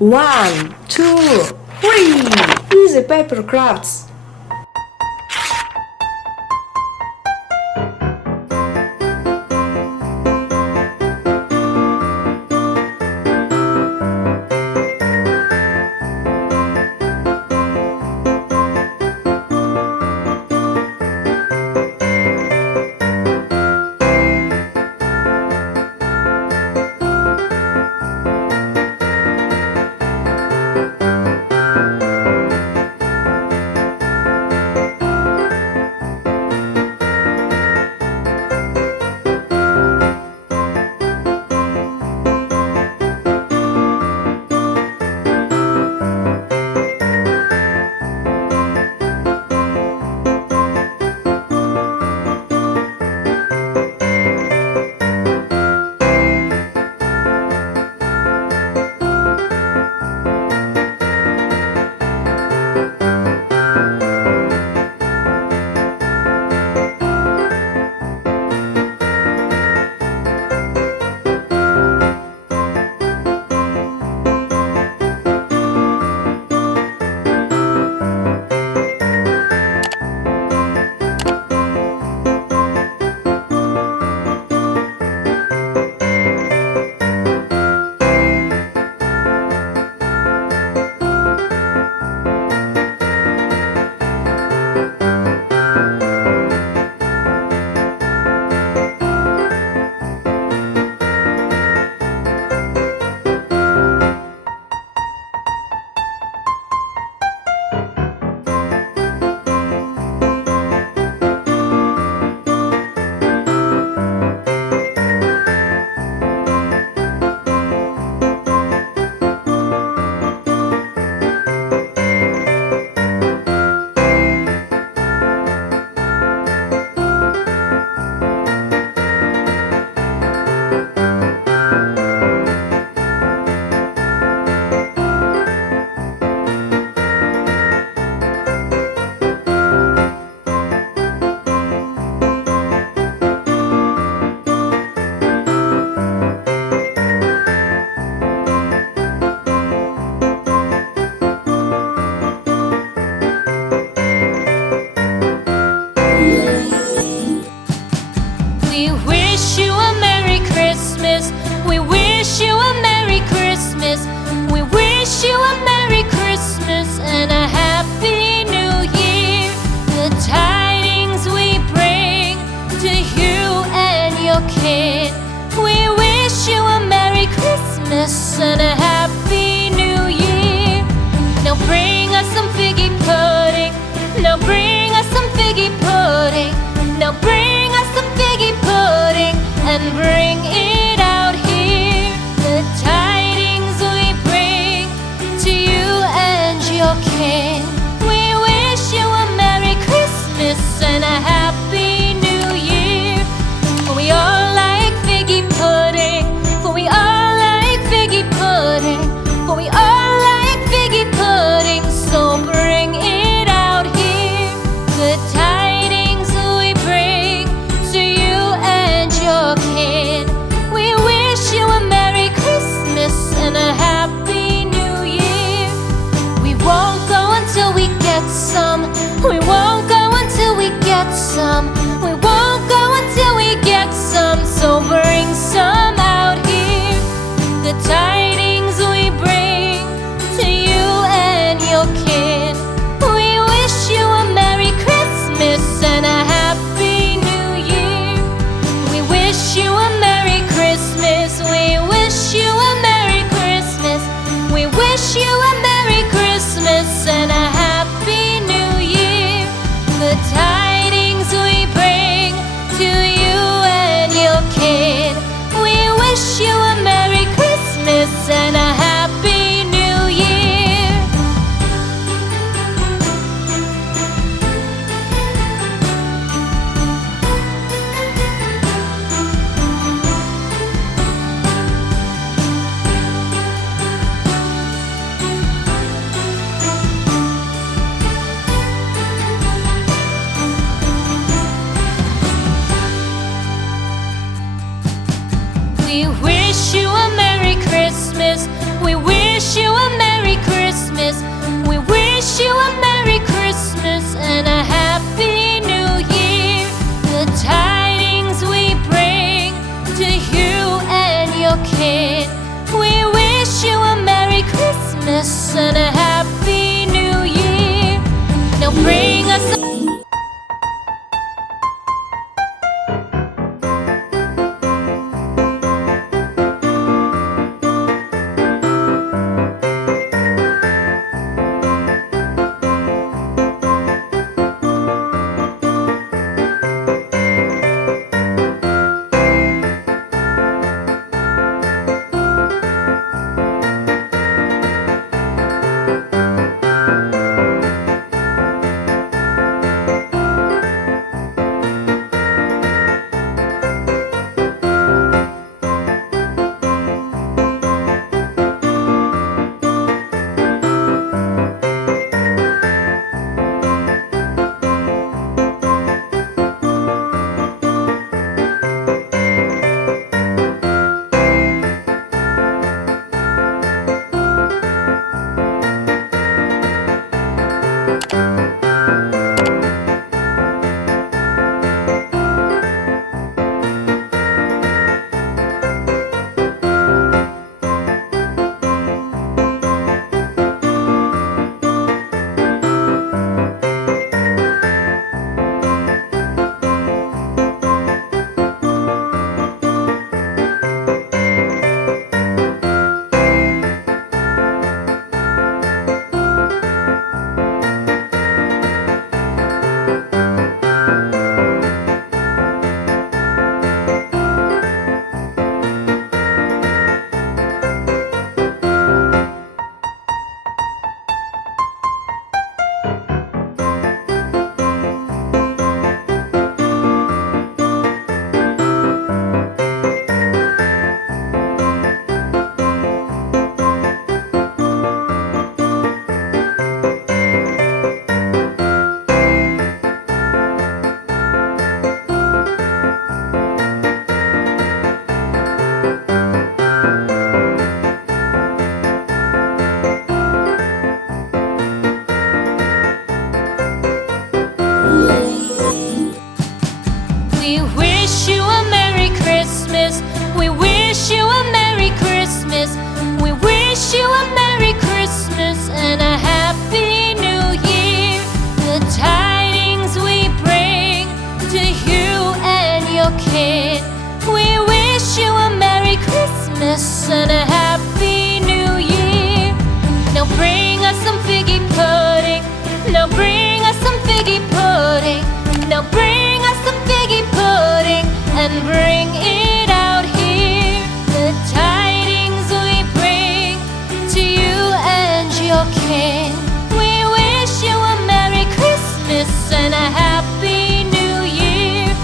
1, 2, 3. Easy paper crafts. We wish you a Merry Christmas. We wish you a Merry Christmas. We wish you a Merry Christmas and a Happy New Year. The tidings we bring to you and your kid. We wish you a Merry Christmas and a Happy New Year. Now bring us some figgy pudding. Now bring us some figgy pudding. Now bring us some figgy pudding and bring it out here. The tidings we bring to you and your kin. We wish you a Merry Christmas and a Happy New Year. For we all like figgy pudding. For we all like figgy pudding. For we all like figgy pudding. So bring it out here. The tidings we bring to you and your kid. We wish you a Merry Christmas and a Happy New Year. We won't go until we get some. We won't go until we get some. We won't go until we get some. So bring some out here. The tidings we bring to you and your kid. We wish you a Merry Christmas and a Happy New Year. We wish you a Merry Christmas. We wish you a Merry Christmas. We wish you a Merry Christmas and a Happy New Year. The tidings we bring to you and your kid. We wish you a Merry Christmas and a Happy New Year. Merry Christmas and a Happy New Year. The tidings we bring to you and your kid. We wish you a Merry Christmas and a Happy New Year. Now bring us some figgy pudding. Now bring us some figgy pudding. Now bring us some figgy pudding and bring it out here. The tidings we bring to you and your kin. We wish you a Merry Christmas and a Happy New Year.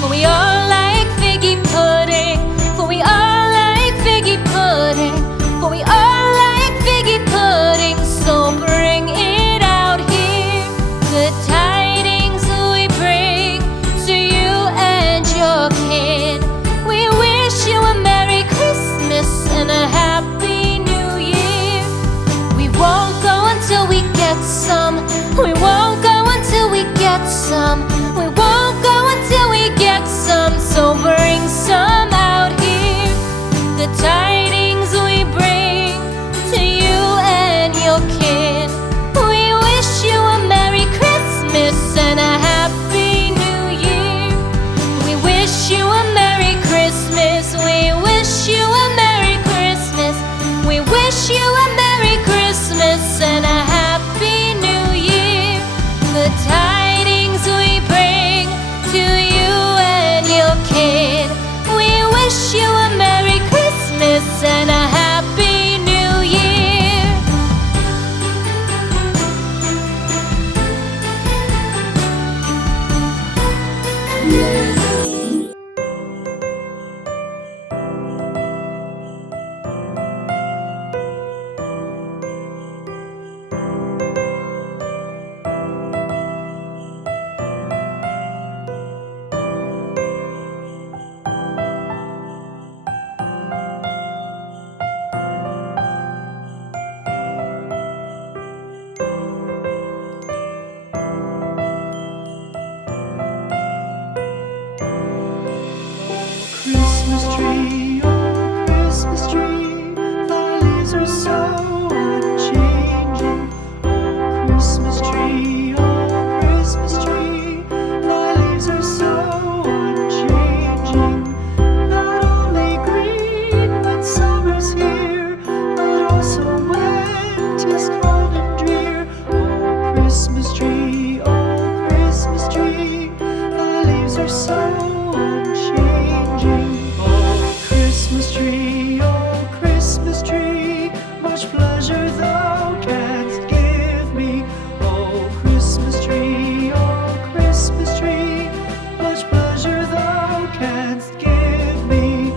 For we all like figgy pudding. For we all like figgy pudding. For we all like figgy pudding. So bring it out here. The tidings we bring to you and your kid. We wish you a Merry Christmas and a Happy New Year. We won't go until we get some. We won't go until we get some. We won't go until we get some. So bring some out here. The tidings we bring to you and your kid. We wish you a Merry Christmas and a Happy New Year. We wish you a Merry Christmas. We wish you a Merry Christmas. We wish you a Merry Christmas and a Happy New Year. The tidings we bring to you and your kid. We wish you a Merry Christmas and a Happy New Year. Christmas tree, oh Christmas tree, thy leaves are so unchanging. Oh Christmas tree, oh Christmas tree, thy leaves are so unchanging. Not only green when summer's here, but also when 'tis cold and drear. Oh Christmas tree, thy leaves are so unchanging. Oh Christmas tree, much pleasure thou canst give me. Oh Christmas tree, much pleasure thou canst give me.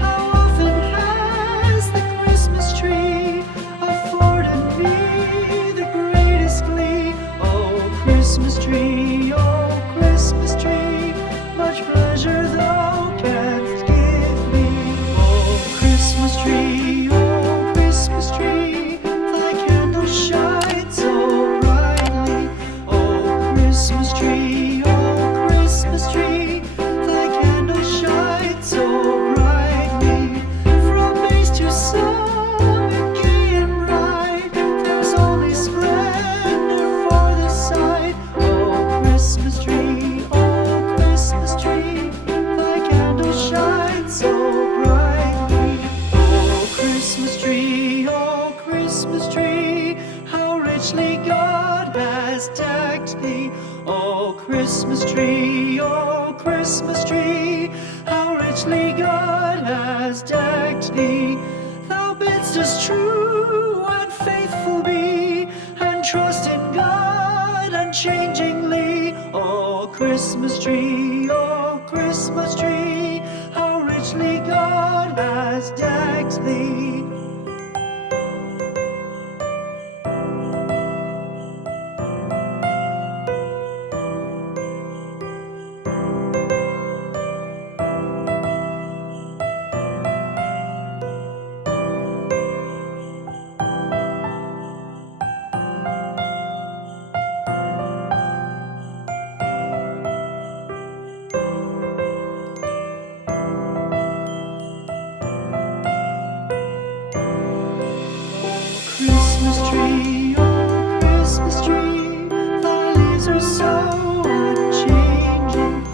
How often has the Christmas tree afforded me the greatest glee? Oh Christmas tree, much pleasure thou canst give me. Oh Christmas tree, thy candles shine so brightly. Oh Christmas tree, thy candles shine so brightly. From base to summit, gay and bright, there's only splendor for the sight. Oh Christmas tree, thy candles shine so brightly. Oh Christmas tree, how richly God has decked thee. Oh Christmas tree, how richly God has decked thee. Thou bidst us true and faithful be, and trust in God unchangingly. Oh Christmas tree, how richly God has decked thee.